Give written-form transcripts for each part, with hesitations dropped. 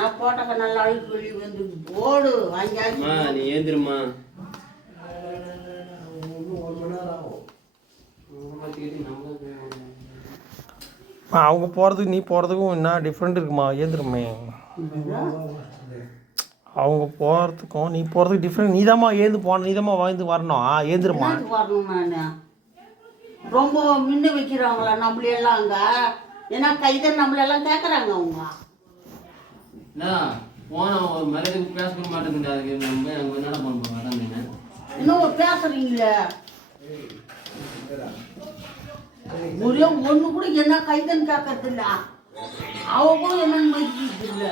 ஆனால் போட்டக்க நல்லா அழுக்கு வெளியே வந்து போடு வாங்கியாச்சு. நீ ஏந்திருமா. இன்னும் 1 மணி நேரம் ஆகும். அவங்க போகிறதுக்கு நீ போகிறதுக்கும் என்ன டிஃப்ரெண்ட் இருக்குமா? ஏந்திரமே. அவங்க போகிறதுக்கும் நீ போகிறதுக்கு டிஃப்ரெண்ட். நீதாம்மா ஏந்து போன, நீதாம்மா வாழ்ந்து வரணும். ஏந்திரமா வரணும். நான் ரொம்ப முன்ன வைக்கிறாங்களா நம்மளையெல்லாம் அங்கே? ஏன்னா கைதான் நம்மளெல்லாம் கேட்குறாங்க அவங்க. போனால் ஒரு மரியாதைக்கு பேச மாட்டேங்குது. அதுக்கு நம்ம அங்கே என்னடா பண்ணுவோம்? அதான் இன்னும் பேசுறீங்களே ஒரே ஒன்று கூட என்ன கைதன்னு கேட்கறது இல்ல. அவ கூட என்னன்னு மதிக்கிறது இல்லை.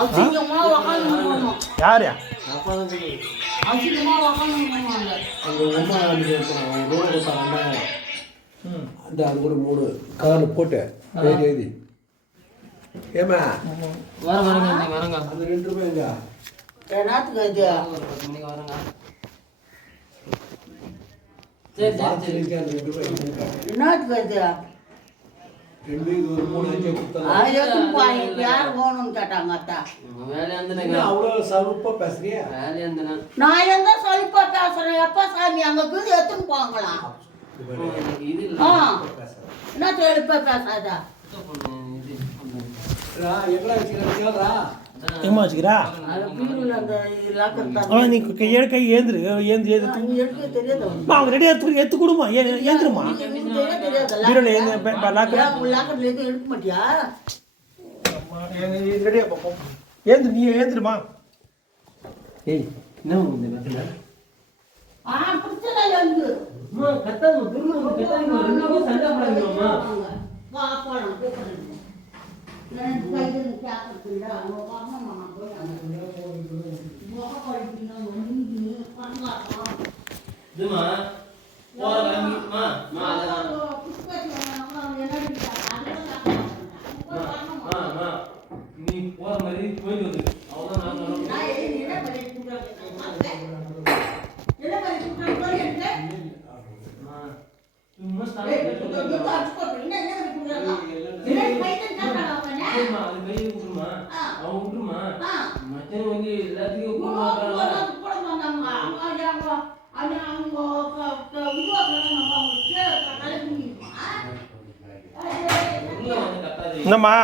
அசிங்கமா உக்காந்து யாரு அசிங்கமா உக்காந்து அந்த அது கூட 3 கலர் போட்டு எழுதி ஏமா வரங்க அந்த 2 ரூபாய்ங்க என்னத்துக்கு இது? வரங்க. சரி சரி சரி. என்னத்துக்கு இது? 2 இது ஒரு 3 5 கொடுத்தா யார் போகணும்னு கேட்டாங்க. அத்தா அவ்வளோ சலுப்பா பேசுறியா? நான் எங்க சொல்லிப்பா பேசுறேன். எப்ப சாமி அங்க போய் எடுத்துன்னு போங்களாம். என்ன தெளிப்பா பேசாதா? எங்கம்மா வச்சுக்கிறா? நீ கை ஏந்திரு ஏந்து எடுக்க தெரியாது. அவங்க ரெடியாக எடுத்து கொடுமா. ஏந்திருமா பீரோல லாக்கர்ல எதுவும் எடுக்க மாட்டியா? ரெடியாக பார்ப்போம். ஏந்திரு, நீ ஏந்திருமா. ஏய் என்ன பிடிச்சதா எழுந்து சண்டை போடாதீங்கம்மா. நீ போற மாதிரி போயிட்டு வந்து அவ்வளோதான். என்னம்மா